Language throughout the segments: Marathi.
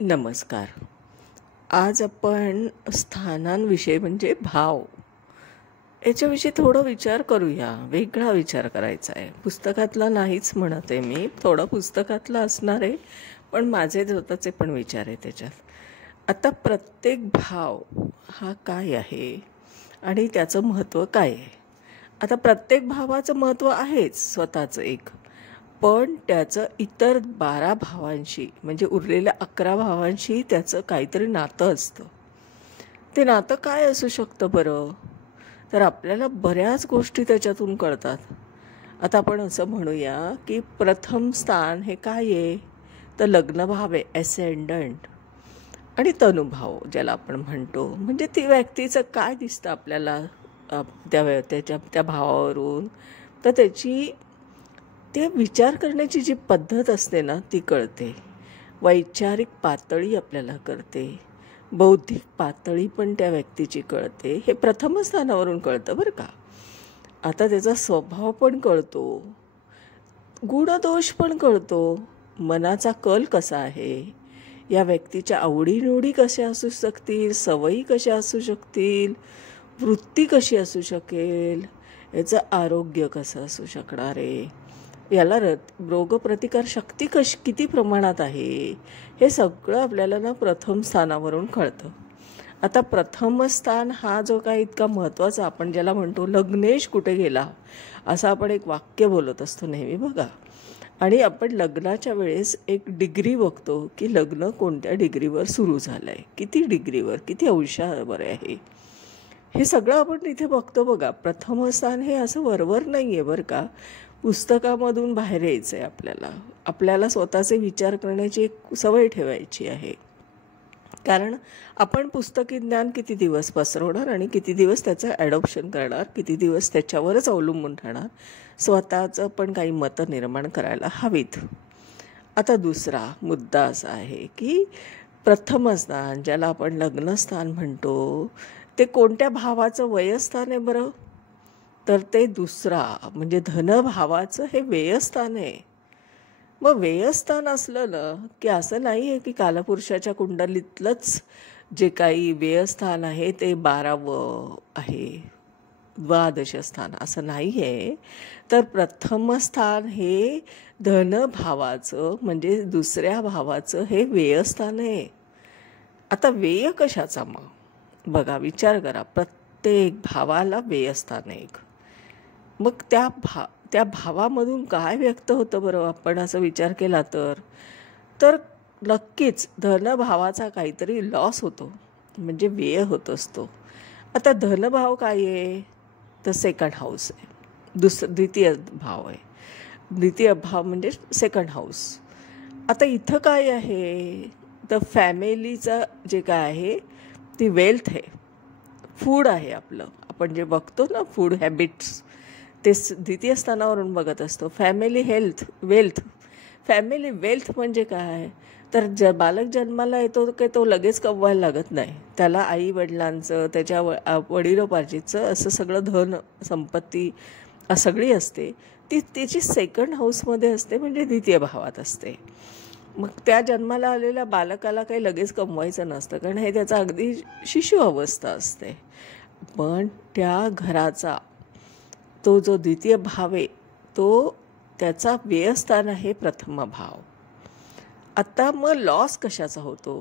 नमस्कार. आज आपण स्थानांविषयी म्हणजे भाव याच्याविषयी थोडं विचार करूया. वेगळा विचार करायचा आहे. पुस्तकातला नाहीच म्हणत आहे मी, थोडं पुस्तकातलं असणार आहे, पण माझे स्वतःचे पण विचार आहे त्याच्यात. आता प्रत्येक भाव हा काय आहे आणि त्याचं महत्त्व काय आहे? आता प्रत्येक भावाचं महत्त्व आहेच स्वतःचं एक, पण त्याचं इतर 12 भावांशी म्हणजे उरलेल्या 11 भावांशी त्याचं काहीतरी नातं असतं. ते नातं काय असू शकतं बरं? तर आपल्याला बऱ्याच गोष्टी त्याच्यातून कळतात. आता आपण असं म्हणूया की प्रथम स्थान हे काय आहे? तर लग्नभाव आहे, ॲसेंडंट. आणि तनुभाव ज्याला आपण म्हणतो, म्हणजे ती व्यक्तीचं काय दिसतं आपल्याला त्या भावावरून, तर त्याची ते विचार करण्याची जी पद्धत असते ना ती कळते. वैचारिक पातळी आपल्याला कळते, बौद्धिक पातळी पण त्या व्यक्तीची कळते. हे प्रथम स्थानावरून कळतं बरं का. आता त्याचा स्वभाव पण कळतो, गुणदोष पण कळतो, मनाचा कल कसा आहे, या व्यक्तीच्या आवडीनिवडी कशा असू शकतील, सवयी कशा असू शकतील, वृत्ती कशी असू शकेल, याचं आरोग्य कसं असू शकणार आहे, याला रोगप्रतिकार शक्ती किती प्रमाणात आहे, हे सगळं आपल्याला ना प्रथम स्थानावरून कळतं. आता प्रथम स्थान हा जो काय इतका महत्त्वाचा, आपण ज्याला म्हणतो लग्नेश कुठे गेला, असं आपण एक वाक्य बोलत असतो नेहमी बघा. आणि आपण लग्नाच्या वेळेस एक डिग्री बघतो की लग्न कोणत्या डिग्रीवर सुरू झालं आहे, किती डिग्रीवर, किती अंशावर आहे, हे सगळं आपण इथे बघतो बघा. प्रथम स्थान हे असं वरवर नाही आहे बरं का. पुस्तकामधून बाहेर यायचं आहे आपल्याला स्वतःचे विचार करण्याची एक सवय ठेवायची आहे. कारण आपण पुस्तकी ज्ञान किती दिवस पसरवणार आणि किती दिवस त्याचं ॲडॉप्शन करणार, किती दिवस त्याच्यावरच अवलंबून राहणार. स्वतःचं पण काही मतं निर्माण करायला हवीत. आता दुसरा मुद्दा असा आहे की प्रथम स्थान ज्याला आपण लग्नस्थान म्हणतो, ते कोणत्या भावाचं व्ययस्थान आहे बरं? तर ते दुसरा म्हणजे धनभावाचं हे व्ययस्थान आहे. मग व्ययस्थान असलं ना की असं नाही आहे की कालपुरुषाच्या कुंडलीतलंच जे काही व्ययस्थान आहे ते 12वं आहे, द्वादश स्थान असं नाही आहे. तर प्रथम स्थान हे धनभावाचं म्हणजे दुसऱ्या भावाचं हे व्ययस्थान आहे. आता व्यय कशाचा मग बघा, विचार करा. प्रत्येक भावाला व्ययस्थान आहे. मग त्या भावामधून काय व्यक्त होतं बरं, आपण असं विचार केला तर नक्कीच धनभावाचा काहीतरी लॉस होतो, म्हणजे व्यय होत असतो. आता धनभाव काय आहे? तर सेकंड हाऊस आहे, द्वितीय भाव आहे. द्वितीय भाव म्हणजे सेकंड हाऊस. आता इथं काय आहे? तर फॅमिलीचं जे काय आहे ती वेल्थ आहे, फूड आहे आपलं. आपण जे बघतो ना फूड हॅबिट्स, ते द्वितीय स्थानावरून बघत असतो. Family wealth. फॅमिली वेल्थ म्हणजे काय? तर बालक जन्माला येतो की तो लगेच कमवायला लागत नाही. त्याला आई वडिलांचं, त्याच्या वडिलोपार्जितचं असं सगळं धन संपत्ती सगळी असते. ती त्याची सेकंड हाऊसमध्ये असते, म्हणजे द्वितीय भावात असते. मग त्या जन्माला आलेल्या बालकाला काही लगेच कमवायचं नसतं, कारण हे त्याचा अगदी शिशु अवस्था असते. पण त्या घराचा तो जो द्वितीय भाव आहे तो त्याचा व्ययस्थान आहे प्रथम भाव. आता मग लॉस कशाचा होतो?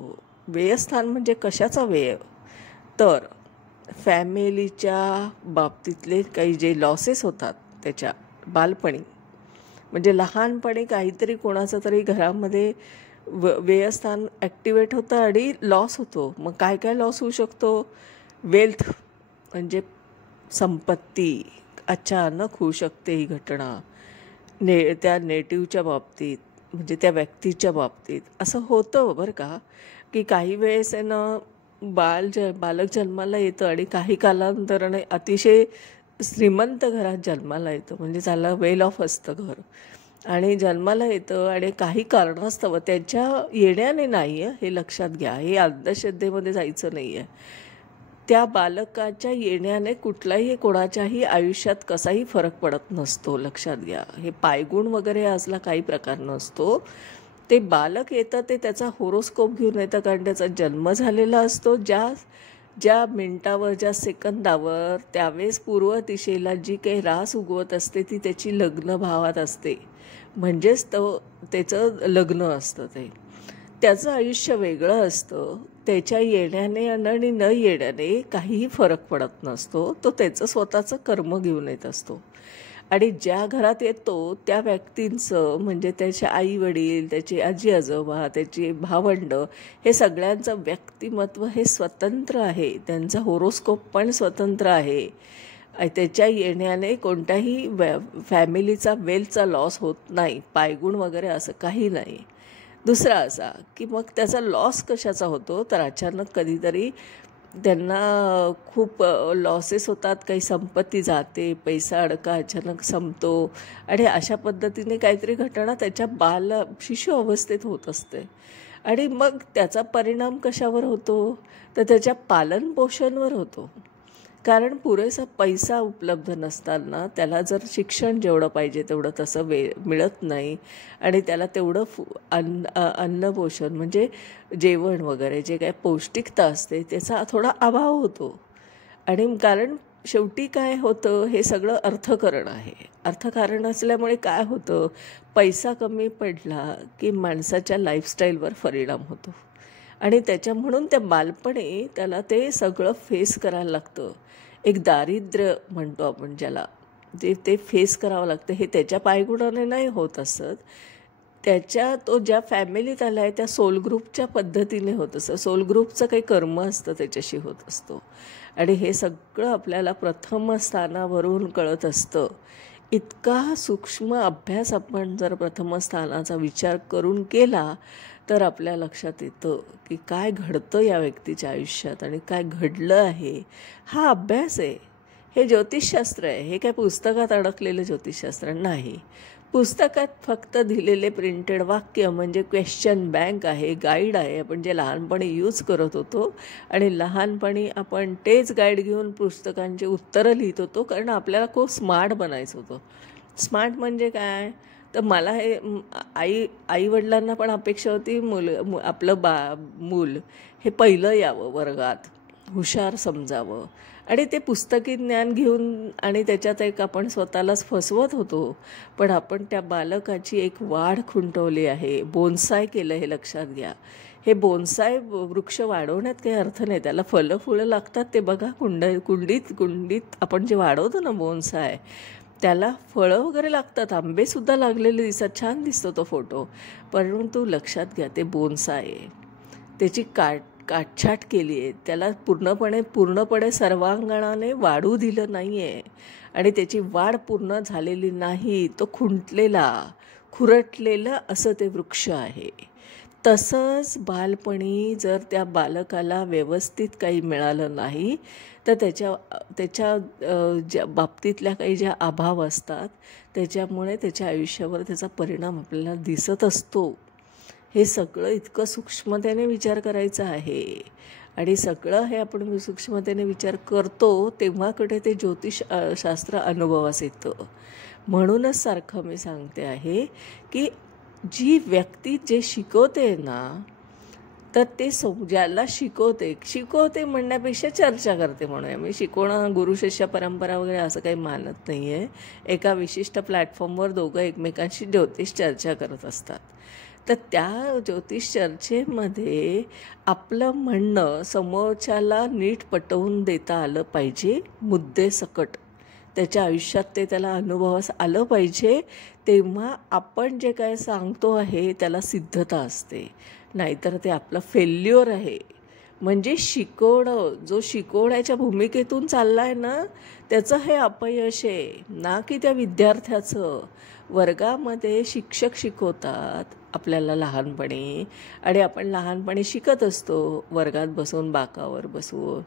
व्ययस्थान म्हणजे कशाचा व्यय? तर फॅमिलीच्या बाबतीतले काही जे लॉसेस होतात त्याच्या बालपणी, म्हणजे लहानपणी काहीतरी कोणाचं तरी घरामध्ये व्ययस्थान ॲक्टिवेट होतं आणि लॉस होतो. मग काय काय लॉस होऊ शकतो? वेल्थ म्हणजे संपत्ती अचानक होऊ शकते ही घटना. त्या नेटिव्हच्या बाबतीत म्हणजे त्या व्यक्तीच्या बाबतीत असं होतं बरं का, की काही वेळेस आहे ना बालक जन्माला येतं आणि काही कालांतराने अतिशय श्रीमंत घरात जन्माला येतं, म्हणजे त्याला वेल ऑफ असतं घर, आणि जन्माला येतं आणि काही कारणास्तव त्याच्या येण्याने नाही आहे, हे लक्षात घ्या. हे अंधश्रद्धेमध्ये जायचं नाही आहे. त्या बालकाच्या येण्याने कुठलाही कोणाच्याही आयुष्यात कसाही फरक पडत नसतो, लक्षात घ्या. हे पायगुण वगैरे असला काही प्रकार नसतो. ते बालक येतं ते त्याचा होरोस्कोप घेऊन येतं, कारण त्याचा जन्म झालेला असतो. ज्या ज्या मिनिटावर, ज्या सेकंदावर त्यावेळेस पूर्व दिशेला जी काही रास उगवत असते ती त्याची लग्न भावात असते, म्हणजेच त्याचं लग्न असतं. त्याचं आयुष्य वेगळं असतं. त्याच्या येण्याने आणि न येण्याने काहीही फरक पडत नसतो. तो त्याचं स्वतःचं कर्म घेऊन येत असतो. आणि ज्या घरात येतो त्या व्यक्तींचं, म्हणजे त्याचे आई वडील, त्याचे आजी आजोबा, त्याची भावंड, हे सगळ्यांचं व्यक्तिमत्व हे स्वतंत्र आहे. त्यांचा होरोस्कोप पण स्वतंत्र आहे. त्याच्या येण्याने कोणत्याही फॅमिलीचा वेलचा लॉस होत नाही, पायगुण वगैरे असं काही नाही. दुसरा असा की मग त्याचा लॉस कशाचा होतो, तर अचानक कधीतरी त्यांना खूप लॉसेस होतात, काही संपत्ती जाते, पैसा अडका अचानक संपतो, आणि अशा पद्धतीने काहीतरी घटना त्याच्या शिशु अवस्थेत होत असते. आणि मग त्याचा परिणाम कशावर होतो, तर त्याच्या पालनपोषणवर होतो. कारण पुरेसा पैसा उपलब्ध नसताना त्याला जर शिक्षण जेवढं पाहिजे तेवढं तसं मिळत नाही, आणि त्याला तेवढं अन्नपोषण म्हणजे जेवण वगैरे जे काही पौष्टिकता असते त्याचा थोडा अभाव होतो. आणि कारण शेवटी काय होतं, हे सगळं अर्थकारण आहे. अर्थकारण असल्यामुळे काय होतं, पैसा कमी पडला की माणसाच्या लाईफस्टाईलवर परिणाम होतो, आणि म्हणून त्या बालपणी त्याला ते सगळं फेस करायला लागतं. एक दारिद्र्य म्हणतो आपण ज्याला, ते फेस करावं लागतं. हे त्याच्या पायगुणाने नाही होत असत, तो ज्या फॅमिलीत आला आहे त्या सोल ग्रुपच्या पद्धतीने होत असतं. सोल ग्रुपचं काही कर्म असतं त्याच्याशी होत असतो. आणि हे सगळं आपल्याला प्रथम स्थानावरून कळत असतं. इतका सूक्ष्म अभ्यास आपण जर प्रथम स्थानाचा विचार करून केला तर आपल्या लक्षात येतं की काय घडतं या व्यक्तीच्या आयुष्यात आणि काय घडलं आहे. हा अभ्यास आहे, हे ज्योतिषशास्त्र आहे. हे काय पुस्तकात अडकलेलं ज्योतिषशास्त्र नाही. पुस्तकात फक्त दिलेले प्रिंटेड वाक्य म्हणजे क्वेश्चन बँक आहे, गाईड आहे, आपण जे लहानपणी यूज करत होतो. आणि लहानपणी आपण तेच गाईड घेऊन पुस्तकांची उत्तरं लिहित होतो, कारण आपल्याला खूप स्मार्ट बनायचं होतं. स्मार्ट म्हणजे काय, तर मला हे आईवडिलांना पण अपेक्षा होती आपलं मूल हे पहिलं यावं वर्गात, हुशार समजावं. आणि ते पुस्तकी ज्ञान घेऊन आणि त्याच्यात एक आपण स्वतःलाच फसवत होतो. पण आपण त्या बालकाची एक वाढ खुंटवली आहे, बोनसाय केलं, हे लक्षात घ्या. हे बोनसाय वृक्ष वाढवण्यात काही अर्थ नाही, त्याला फुलं लागतात. ते बघा कुंडीत आपण जे वाढवतो ना बोनसाय, त्याला फळं वगैरे लागतात, आंबेसुद्धा लागलेले दिसतात, छान दिसतो तो फोटो. परंतु लक्षात घ्या ते बोनसाय आहे, त्याची काटछाट केली आहे, त्याला पूर्णपणे सर्वांगणाने वाढू दिलं नाही आहे, आणि त्याची वाढ पूर्ण झालेली नाही. तो खुरटलेला असं ते वृक्ष आहे. तसंच बालपणी जर त्या बालकाला व्यवस्थित काही मिळालं नाही तर त्याच्या ज्या बाबतीतल्या काही ज्या अभाव असतात त्याच्यामुळे त्याच्या आयुष्यावर त्याचा परिणाम आपल्याला दिसत असतो. हे सगळं इतकं सूक्ष्मतेने विचार करायचं आहे, आणि सगळं हे आपण सूक्ष्मतेने विचार करतो तेव्हा कुठे ते ज्योतिषशास्त्र अनुभवास येतं. म्हणूनच सारखं मी सांगते आहे की जी व्यक्ती जे शिकवते ना, तर ते ज्याला शिकवते म्हणण्यापेक्षा चर्चा करते म्हणूया. मी शिकवणं गुरुशिष्य परंपरा वगैरे असं काही मानत नाही आहे. एका विशिष्ट प्लॅटफॉर्मवर दोघं एकमेकांशी ज्योतिष चर्चा करत असतात. तर त्या ज्योतिष चर्चेमध्ये आपलं म्हणणं समोरच्याला नीट पटवून देता आलं पाहिजे, मुद्देसकट त्याच्या आयुष्यात ते त्याला अनुभवास आलं पाहिजे. तेव्हा आपण जे काय सांगतो आहे त्याला सिद्धता असते, नाहीतर ते आपलं फेल्युअर आहे. म्हणजे जो शिकवण्याच्या भूमिकेतून चालला आहे ना, त्याचं हे अपयश आहे, ना की त्या विद्यार्थ्याचं. वर्गामध्ये शिक्षक शिकवतात आपल्याला लहानपणी, आणि आपण लहानपणी शिकत असतो वर्गात बसून, बाकावर बसून.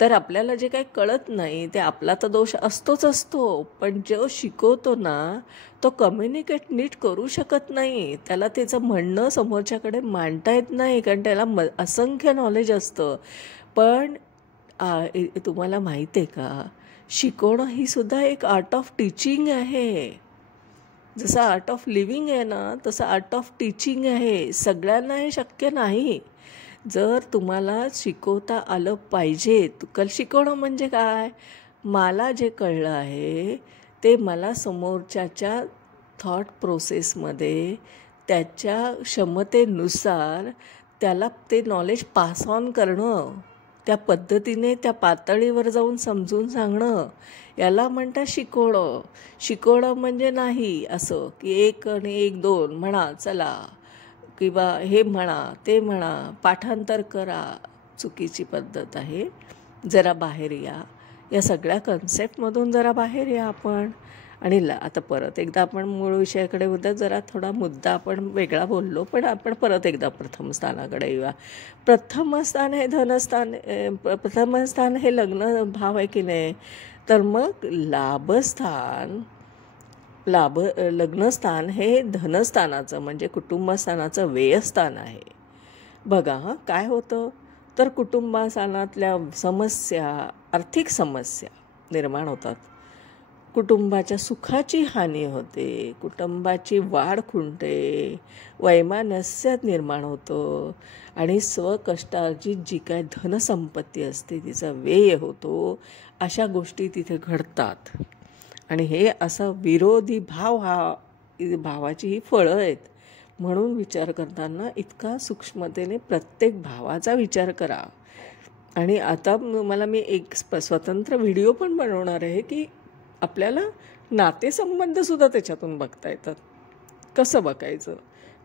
तर आपल्याला जे काही कळत नाही ते आपला तर दोष असतो. पण जो शिकवतो ना तो कम्युनिकेट नीट करू शकत नाही, त्याला त्याचं म्हणणं समोरच्याकडे मांडता येत नाही, कारण त्याला असंख्य नॉलेज असतं. पण तुम्हाला माहीत आहे का, शिकवणं ही सुद्धा एक आर्ट ऑफ टीचिंग आहे. जसं आर्ट ऑफ लिव्हिंग आहे ना, तसं आर्ट ऑफ टीचिंग आहे. सगळ्यांना हे शक्य नाही. जर तुम्हाला शिकवता आलं पाहिजे, शिकवणं म्हणजे काय, मला जे कळलं आहे ते मला समोरच्याच्या थॉट प्रोसेसमध्ये त्याच्या क्षमतेनुसार त्याला ते नॉलेज पास ऑन करणं, त्या पद्धतीने त्या पातळीवर जाऊन समजून सांगणं, याला म्हणतात शिकवणं. शिकवणं म्हणजे नाही असं की 1 आणि 1 2 म्हणा चला, किंवा हे म्हणा ते म्हणा, पाठांतर करा, चुकीची पद्धत आहे. जरा बाहेर या सगळ्या कन्सेप्टमधून जरा बाहेर या आपण. आणि आता परत एकदा आपण मूळ विषयाकडे उद्या जरा थोडा मुद्दा आपण वेगळा बोललो, पण आपण परत एकदा प्रथम स्थानाकडे येऊया. प्रथम स्थान हे धनस्थान, प्रथम स्थान हे लग्न भाव आहे की नाही, तर मग लग्नस्थान हे धनस्थानाचं म्हणजे कुटुंबस्थानाचं व्ययस्थान आहे. बघा काय होतं, तर कुटुंबस्थानातल्या समस्या, आर्थिक समस्या निर्माण होतात, कुटुंबाच्या सुखाची हानी होते, कुटुंबाची वाढ खुंटते, वैमनस्य निर्माण होतं आणि स्वकष्टार्जित जी काय धनसंपत्ती असते तिचा व्यय होतो. अशा गोष्टी तिथे घडतात. आणि हे असा विरोधी भावाची ही फळं आहेत. म्हणून विचार करताना इतका सूक्ष्मतेने प्रत्येक भावाचा विचार करा. आणि आता मी एक स्वतंत्र व्हिडिओ पण बनवणार आहे की आपल्याला नातेसंबंधसुद्धा त्याच्यातून बघता येतात. कसं बघायचं,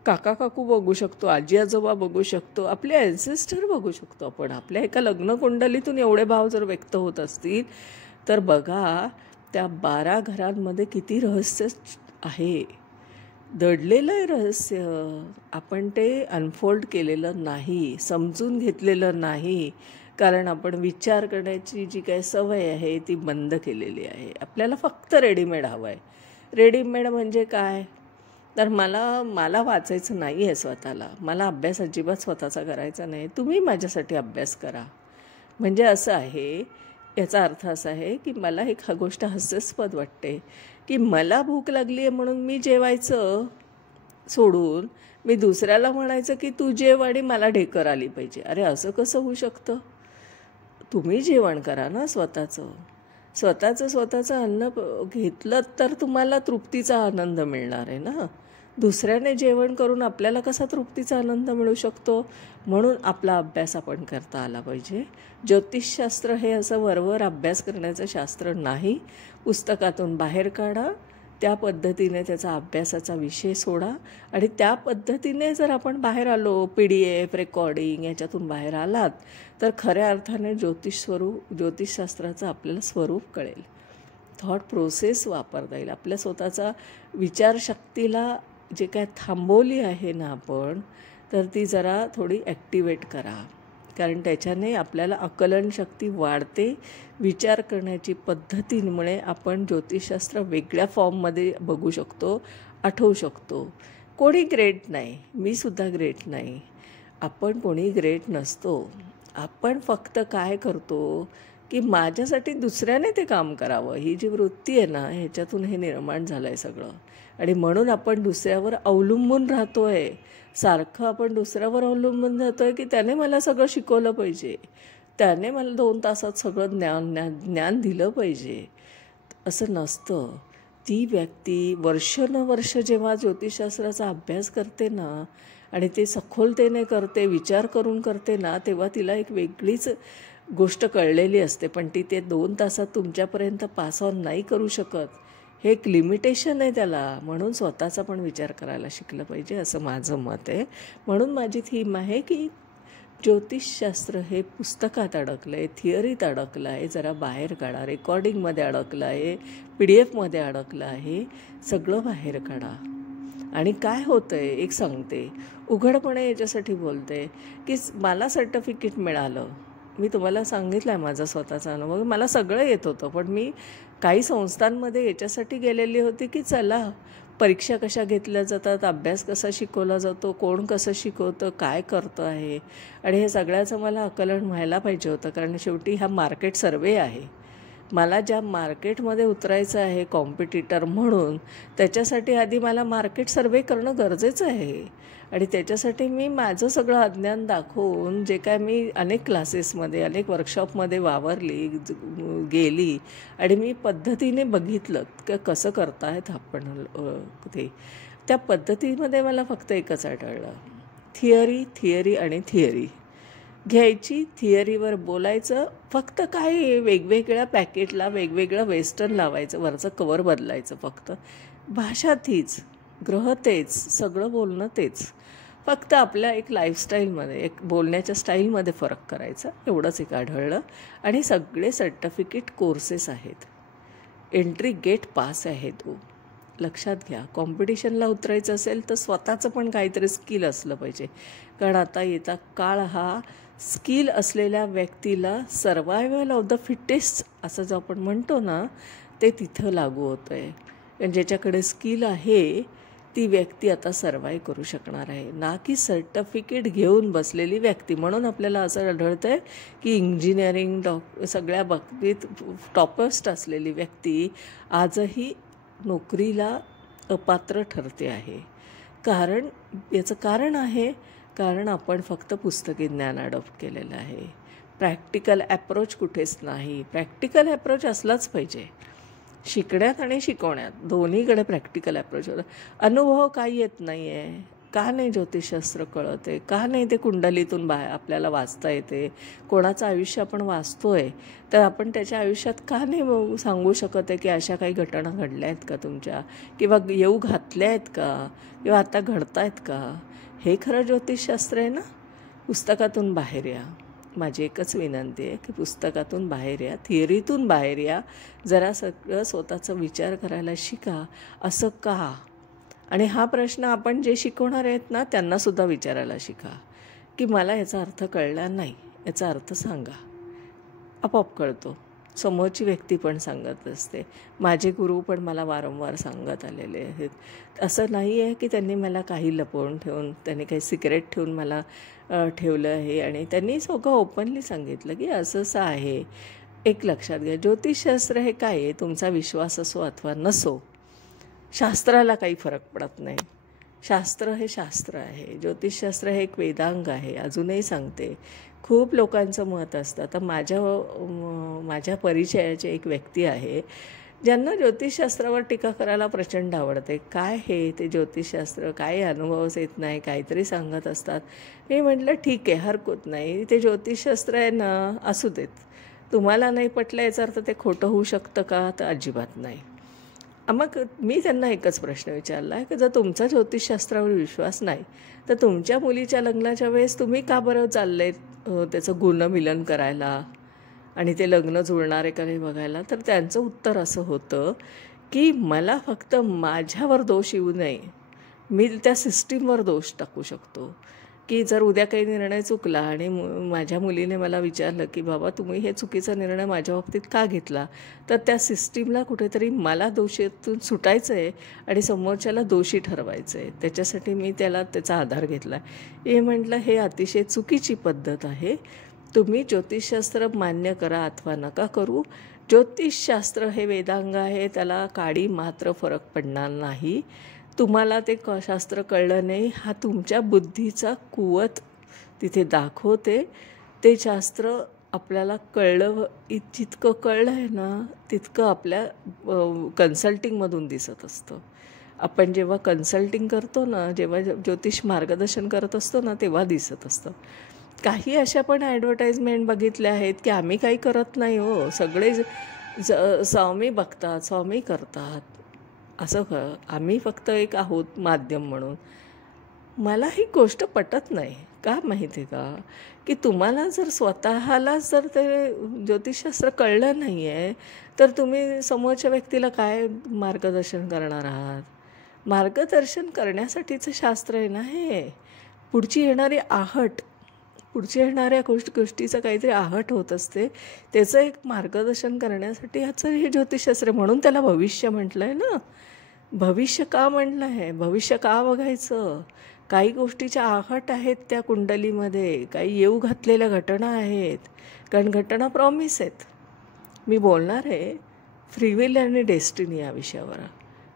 काका काकू बघू शकतो, आजी आजोबा बघू शकतो, आपले ॲन्सेस्टर बघू शकतो आपण. आपल्या एका लग्नकुंडलीतून एवढे भाव जर व्यक्त होत असतील तर बघा त्या 12 घरांमध्ये किती रहस्य आहे, दडलेलं आहे रहस्य. आपण ते अनफोल्ड केलेलं नाही, समजून घेतलेलं नाही, कारण आपण विचार करण्याची जी काही सवय आहे ती बंद केलेली आहे. आपल्याला फक्त रेडीमेड हवं आहे. रेडीमेड म्हणजे काय, तर मला वाचायचं नाही आहे स्वतःला, मला अभ्यास अजिबात स्वतःचा करायचा नाही, तुम्ही माझ्यासाठी अभ्यास करा. म्हणजे असं आहे, याचा अर्थ असा आहे की मला एक गोष्ट हास्यास्पद वाटते की मला भूक लागली आहे म्हणून मी जेवायचं सोडून मी दुसऱ्याला म्हणायचं की तू जेव आणि मला ढेकर आली पाहिजे. अरे असं कसं होऊ शकतं. तुम्ही जेवण करा ना स्वतःचं अन्न घेतलं तर तुम्हाला तृप्तीचा आनंद मिळणार आहे ना. दुसऱ्याने जेवण करून आपल्याला कसा तृप्तीचा आनंद मिळू शकतो. म्हणून आपला अभ्यास आपण करता आला पाहिजे. ज्योतिषशास्त्र हे असं वरवर अभ्यास करण्याचं शास्त्र नाही. पुस्तकातून बाहेर काढा, त्या पद्धतीने त्याचा अभ्यासाचा विषय सोडा आणि त्या पद्धतीने जर आपण बाहेर आलो, PDF रेकॉर्डिंग याच्यातून बाहेर आलात तर खऱ्या अर्थाने ज्योतिषशास्त्राचं आपल्याला स्वरूप कळेल. थॉट प्रोसेस वापरता येईल. आपल्या स्वतःचा विचारशक्तीला जे काय थांबवली आहे ना आपण, तर ती जरा थोडी ॲक्टिवेट करा. कारण त्याच्याने आपल्याला आकलन शक्ती वाढते. विचार करण्याची पद्धतीमुळे आपण ज्योतिषशास्त्र वेगळ्या फॉर्ममध्ये बघू शकतो, आठवू शकतो. कोणी ग्रेट नाही, मी सुद्धा ग्रेट नाही, आपण कोणी ग्रेट नसतो. आपण फक्त काय करतो की माझ्यासाठी दुसऱ्याने ते काम करावं, ही जी वृत्ती आहे ना, ह्याच्यातून हे निर्माण झालं आहे सगळं. आणि म्हणून आपण दुसऱ्यावर अवलंबून राहतो आहे. सारखं आपण दुसऱ्यावर अवलंबून राहतो आहे की त्याने मला सगळं शिकवलं पाहिजे, त्याने मला 2 तासात सगळं ज्ञान दिलं पाहिजे. असं नसतं. ती व्यक्ती वर्ष जेव्हा ज्योतिषशास्त्राचा अभ्यास करते ना आणि ते सखोलतेने करते, विचार करून करते ना, तेव्हा तिला एक वेगळीच गोष्ट कळलेली असते. पण ती ते 2 तासात तुमच्यापर्यंत पास ऑन नाही करू शकत. हे एक लिमिटेशन आहे त्याला. म्हणून स्वतःचा पण विचार करायला शिकलं पाहिजे, असं माझं मत आहे. म्हणून माझी थीम आहे की ज्योतिषशास्त्र हे पुस्तकात अडकलं आहे, थिअरीत अडकलं आहे, जरा बाहेर काढा. रेकॉर्डिंगमध्ये अडकलं आहे, PDF मध्ये अडकलं आहे, सगळं बाहेर काढा. आणि काय होतं आहे एक सांगते, उघडपणे याच्यासाठी बोलते की मला सर्टिफिकेट मिळालं. मी तुम्हाला सांगितलं आहे माझा स्वतःचा अनुभव. मला सगळं येत होतं, पण मी काही संस्थांमध्ये याच्यासाठी गेलेली होती की चला परीक्षा कशा घेतल्या जातात, अभ्यास कसा शिकवला जातो, कोण कसं शिकवतं, काय करतं आहे, आणि हे सगळ्याचं मला आकलन व्हायला पाहिजे होतं. कारण शेवटी हा मार्केट सर्वे आहे. मला ज्या मार्केटमध्ये उतरायचं आहे कॉम्पिटिटर म्हणून, त्याच्यासाठी आधी मला मार्केट सर्वे करणं गरजेचं आहे. आणि त्याच्यासाठी मी माझं सगळं अज्ञान दाखवून जे काय मी अनेक क्लासेसमध्ये अनेक वर्कशॉपमध्ये वावरली गेली आणि मी पद्धतीने बघितलं की कसं करतायत आपण ते, त्या पद्धतीमध्ये मला फक्त एकच आढळलं, थिअरी आणि थिअरी घ्यायची, थिअरीवर बोलायचं, फक्त काय वेगवेगळ्या पॅकेटला वेगवेगळं वेस्टर्न लावायचं, वरचं कवर बदलायचं, फक्त भाषा तीच, ग्रह तेच, सगळं बोलणं तेच, फक्त आपल्या एक लाईफस्टाईलमध्ये एक बोलण्याच्या स्टाईलमध्ये फरक करायचा, एवढंच एक आढळलं. आणि सगळे सर्टिफिकेट कोर्सेस आहेत, एंट्री गेट पास आहे तो. लक्षात घ्या, कॉम्पिटिशनला उतरायचं असेल तर स्वतःचं पण काहीतरी स्किल असलं पाहिजे. कारण आता येता काळ हा स्किल असलेल्या व्यक्तीला सर्वायवल ऑफ द फिटेस्ट असं जो आपण म्हणतो ना, ते तिथं लागू होतं आहे. कारण ज्याच्याकडे स्किल आहे ती व्यक्ती आता सर्वाईव्ह करू शकणार आहे, ना की सर्टिफिकेट घेऊन बसलेली व्यक्ती. म्हणून आपल्याला असं आढळतं आहे की इंजिनिअरिंग सगळ्या बाबतीत टॉपस्ट असलेली व्यक्ती आजही नोकरीला अपात्र ठरते आहे. याचं कारण आहे, कारण आपण फक्त पुस्तकी ज्ञान अडॉप्ट केलेलं आहे. प्रॅक्टिकल ॲप्रोच कुठेच नाही. प्रॅक्टिकल ॲप्रोच असलाच पाहिजे, शिकण्यात आणि शिकवण्यात दोन्हीकडे प्रॅक्टिकल ॲप्रोच होतं. अनुभव काही येत नाही आहे, का नाही ज्योतिषशास्त्र कळत आहे, का नाही ते कुंडलीतून आपल्याला वाचता येते. कोणाचं आयुष्य आपण वाचतो आहे तर आपण त्याच्या आयुष्यात का नाही सांगू शकत आहे की अशा काही घटना घडल्या आहेत का तुमच्या, किंवा येऊ घातल्या आहेत का, किंवा आता घडत आहेत का. हे खरं ज्योतिषशास्त्र आहे ना. पुस्तकातून बाहेर या. माझी एकच विनंती आहे की पुस्तकातून बाहेर या, थिअरीतून बाहेर या, जरा सगळं स्वतःचा विचार करायला शिका. असं का? आणि हा प्रश्न आपण जे शिकवणार आहेत ना त्यांनासुद्धा विचारायला शिका की मला याचा अर्थ कळला नाही, याचा अर्थ सांगा. आपोआप कळतो. समोरची व्यक्ती पण सांगत असते. माझे गुरु पण मला वारंवार सांगत आलेले आहेत. असं नाही आहे की त्यांनी मला काही लपवून ठेवून, त्यांनी काही सिक्रेट ठेवून मला ठेवलं आहे. आणि त्यांनी सगळं ओपनली सांगितलं की असं असं आहे. एक लक्षात घ्या, ज्योतिषशास्त्र हे काय आहे, तुमचा विश्वास असो अथवा नसो, शास्त्राला काही फरक पडत नाही. शास्त्र हे शास्त्र आहे. ज्योतिषशास्त्र हे एक वेदांग आहे. अजूनही सांगते, खूप लोकांचं मत असतं. आता माझ्या परिचयाचे एक व्यक्ती आहे ज्यांना ज्योतिषशास्त्रावर टीका करायला प्रचंड आवडते. काय हे ते ज्योतिषशास्त्र, काय अनुभवच येत नाही, काहीतरी सांगत असतात. मी म्हटलं ठीक आहे, हरकत नाही, ते ज्योतिषशास्त्र आहे ना, असू देत. तुम्हाला नाही पटलं याचा अर्थ ते खोटं होऊ शकतं का? तर अजिबात नाही. मग मी त्यांना एकच प्रश्न विचारला की जर तुमचा ज्योतिषशास्त्रावर विश्वास नाही तर तुमच्या मुलीच्या लग्नाच्या वेळेस तुम्ही का बरं चालले त्याचं गुणमिलन करायला आणि ते लग्न जुळणार आहे का नाही बघायला? तर त्यांचं उत्तर असं होतं की मला फक्त माझ्यावर दोष येऊ नये, मी त्या सिस्टीमवर दोष टाकू शकतो. की जर उद्या काही निर्णय चुकला आणि माझ्या मुलीने मला विचारलं की बाबा तुम्ही हे चुकीचा निर्णय माझ्या बाबतीत का घेतला, तर त्या सिस्टीमला कुठेतरी मला दोषीतून सुटायचं आहे आणि समोरच्याला दोषी ठरवायचं आहे. त्याच्यासाठी मी त्याचा आधार घेतला. हे म्हटलं हे अतिशय चुकीची पद्धत आहे. तुम्ही ज्योतिषशास्त्र मान्य करा अथवा नका करू. ज्योतिषशास्त्र हे वेदांग आहे, त्याला काडी मात्र फरक पडणार नाही. तुम्हाला ते शास्त्र कळलं नाही हा तुमच्या बुद्धीचा कुवत तिथे दाखवते. ते शास्त्र आपल्याला कळलं, जितकं कळलं आहे ना तितकं आपल्या कन्सल्टिंगमधून दिसत असतं. आपण जेव्हा कन्सल्टिंग करतो ना, जेव्हा ज्योतिष मार्गदर्शन करत असतो ना, तेव्हा दिसत असतं. काही अशा पण ॲडव्हर्टाईजमेंट बघितल्या आहेत की आम्ही काही करत नाही हो, सगळे स्वामी बघतात, स्वामी करतात, असं आम्ही फक्त एक आहोत माध्यम म्हणून. मला ही गोष्ट पटत नाही. का माहिती आहे का, की तुम्हाला जर स्वतःलाच जर ते ज्योतिषशास्त्र कळलं नाही आहे तर तुम्ही समोरच्या व्यक्तीला काय मार्गदर्शन करणार आहात? मार्गदर्शन करण्यासाठीचं शास्त्र आहे ना हे. पुढची येणाऱ्या गोष्टीचं काहीतरी आहट होत असते, त्याचं एक मार्गदर्शन करण्यासाठी ह्याचं हे ज्योतिषशास्त्र. म्हणून त्याला भविष्य म्हटलं आहे ना. भविष्य का म्हटलं आहे? भविष्य का बघायचं? काही गोष्टीच्या आहट आहेत त्या कुंडलीमध्ये, काही येऊ घातलेल्या घटना आहेत, कारण घटना प्रॉमिस आहेत. मी बोलणार आहे फ्री विल आणि डेस्टिनी या विषयावर.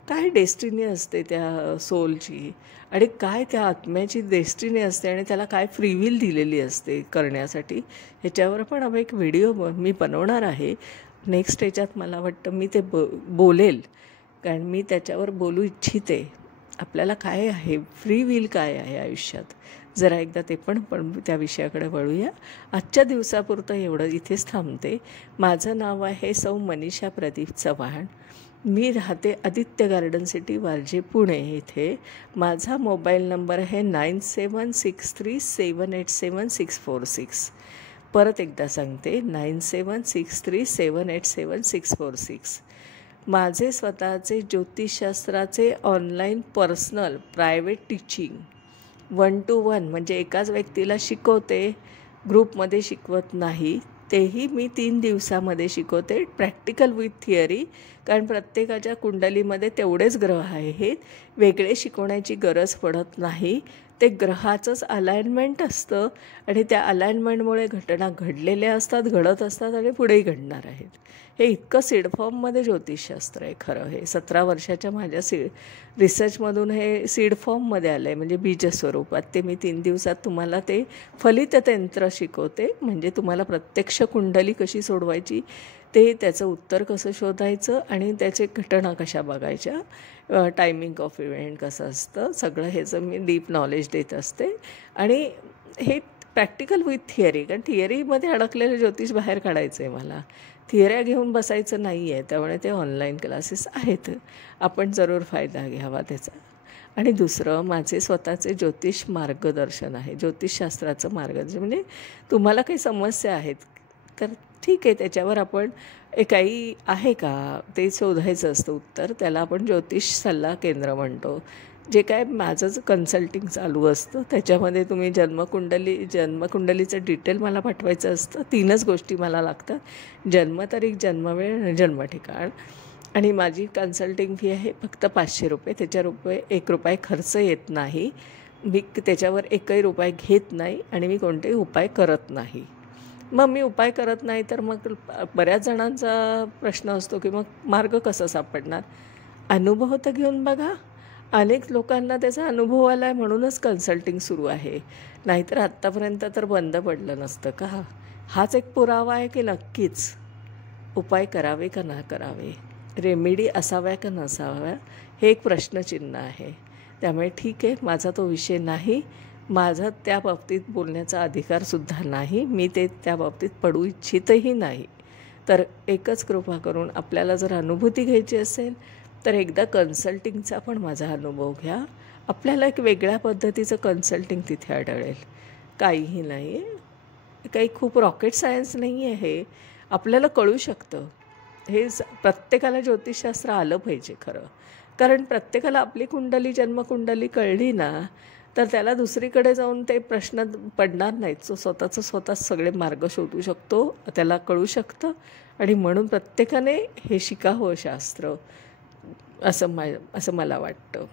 काय डेस्टिनी असते त्या सोलची आणि काय त्या आत्म्याची डेस्टिनी असते आणि त्याला काय फ्री विल दिलेली असते करण्यासाठी, ह्याच्यावर पण आम्ही एक व्हिडिओ मी बनवणार आहे. नेक्स्ट ह्याच्यात मला वाटतं मी ते बोलेल, कारण मी त्याच्यावर बोलू इच्छिते. आपल्याला काय आहे फ्री विल, काय आहे आयुष्यात, जरा एकदा ते पण त्या विषयाकडे वळूया. आजच्या दिवसापुरतं एवढं इथेच थांबते. माझं नाव आहे सौ मनीषा प्रदीप चव्हाण. मी राहते आदित्य गार्डन सिटी, वारजे, पुणे इथे. माझा मोबाईल नंबर आहे 9763787646. परत एकदा सांगते, 9763787646. माझे स्वतःचे ज्योतिषशास्त्राचे online personal private teaching 1 to 1 म्हणजे एकाच व्यक्तीला शिकवते, ग्रुपमध्ये शिकवत नाही. तेही मी 3 दिवसामध्ये शिकवते, प्रॅक्टिकल विथ थिअरी. कारण प्रत्येकाच्या कुंडलीमध्ये तेवढेच ग्रह आहेत, वेगळे शिकवण्याची गरज पडत नाही. ते ग्रहाचंच अलाइनमेंट असतं आणि त्या अलाइनमेंटमुळे घटना घडलेल्या असतात, घडत असतात आणि पुढेही घडणार आहेत. हे इतकं सीड फॉर्ममध्ये ज्योतिषशास्त्र आहे खरं. हे 17 वर्षाच्या माझ्या रिसर्चमधून हे सीड फॉर्ममध्ये आलं आहे, म्हणजे बीज स्वरूपात. ते मी 3 दिवसात तुम्हाला ते फलित तंत्र शिकवते. म्हणजे तुम्हाला प्रत्यक्ष कुंडली कशी सोडवायची, ते त्याचं उत्तर कसं शोधायचं आणि त्याचे घटना कशा बघायच्या, टायमिंग ऑफ इव्हेंट कसं असतं, सगळं ह्याचं मी डीप नॉलेज देत असते. आणि हे प्रॅक्टिकल विथ थिअरी, कारण थिअरीमध्ये अडकलेलं ज्योतिष बाहेर काढायचं आहे मला. थिअऱ्या घेऊन बसायचं नाही आहे, त्यामुळे ते ऑनलाईन क्लासेस आहेत. आपण जरूर फायदा घ्यावा त्याचा. आणि दुसरं, माझे स्वतःचे ज्योतिष मार्गदर्शन आहे, ज्योतिषशास्त्राचं मार्गदर्शन. म्हणजे तुम्हाला काही समस्या आहेत तर ठीक आहे, त्याच्यावर आपण काही आहे का ते शोधायचं असतं उत्तर. त्याला आपण ज्योतिष सल्ला केंद्र म्हणतो. जे काय माझंच कन्सल्टिंग चालू असतं, त्याच्यामध्ये तुम्ही जन्मकुंडलीचं डिटेल मला पाठवायचं असतं. 3च गोष्टी मला लागतात: जन्मतारीख, जन्मवेळ आणि जन्मठिकाण. आणि माझी कन्सल्टिंग फी आहे फक्त 500 रुपये. त्याच्यावर ₹1 खर्च येत नाही. मी त्याच्यावर एकही रुपये घेत नाही आणि मी कोणतेही उपाय करत नाही. मग मी उपाय करत नाही तर मग बऱ्याच जणांचा प्रश्न असतो की मग मार्ग कसा सापडणार. अनुभव तर घेऊन बघा. अनेक लोकांना त्याचा अनुभव आला आहे म्हणूनच कन्सल्टिंग सुरू आहे, नाहीतर आत्तापर्यंत तर बंद पडलं नसतं का. हाच एक पुरावा आहे की नक्कीच उपाय करावे का ना करावे, रेमेडी असाव्या का नसाव्या, हे एक प्रश्नचिन्ह आहे. त्यामुळे ठीक आहे, माझा तो विषय नाही. माझा त्या बाबतीत बोलण्याचा अधिकारसुद्धा नाही. मी त्या बाबतीत पडू इच्छितही नाही. तर एकच कृपा करून, आपल्याला जर अनुभूती घ्यायची असेल तर एकदा कन्सल्टिंगचा पण माझा अनुभव घ्या. आपल्याला एक वेगळ्या पद्धतीचं कन्सल्टिंग तिथे आढळेल. काहीही नाही आहे, काही खूप रॉकेट सायन्स नाही आहे. हे आपल्याला कळू शकतं. हे प्रत्येकाला ज्योतिषशास्त्र आलं पाहिजे खरं. कारण प्रत्येकाला आपली कुंडली, जन्मकुंडली कळली ना तर त्याला दुसरीकडे जाऊन ते प्रश्न पडणार नाहीत. तो स्वतःच सगळे मार्ग शोधू शकतो, त्याला कळू शकतं. आणि म्हणून प्रत्येकाने हे शिकावं शास्त्र, असं मला वाटतं.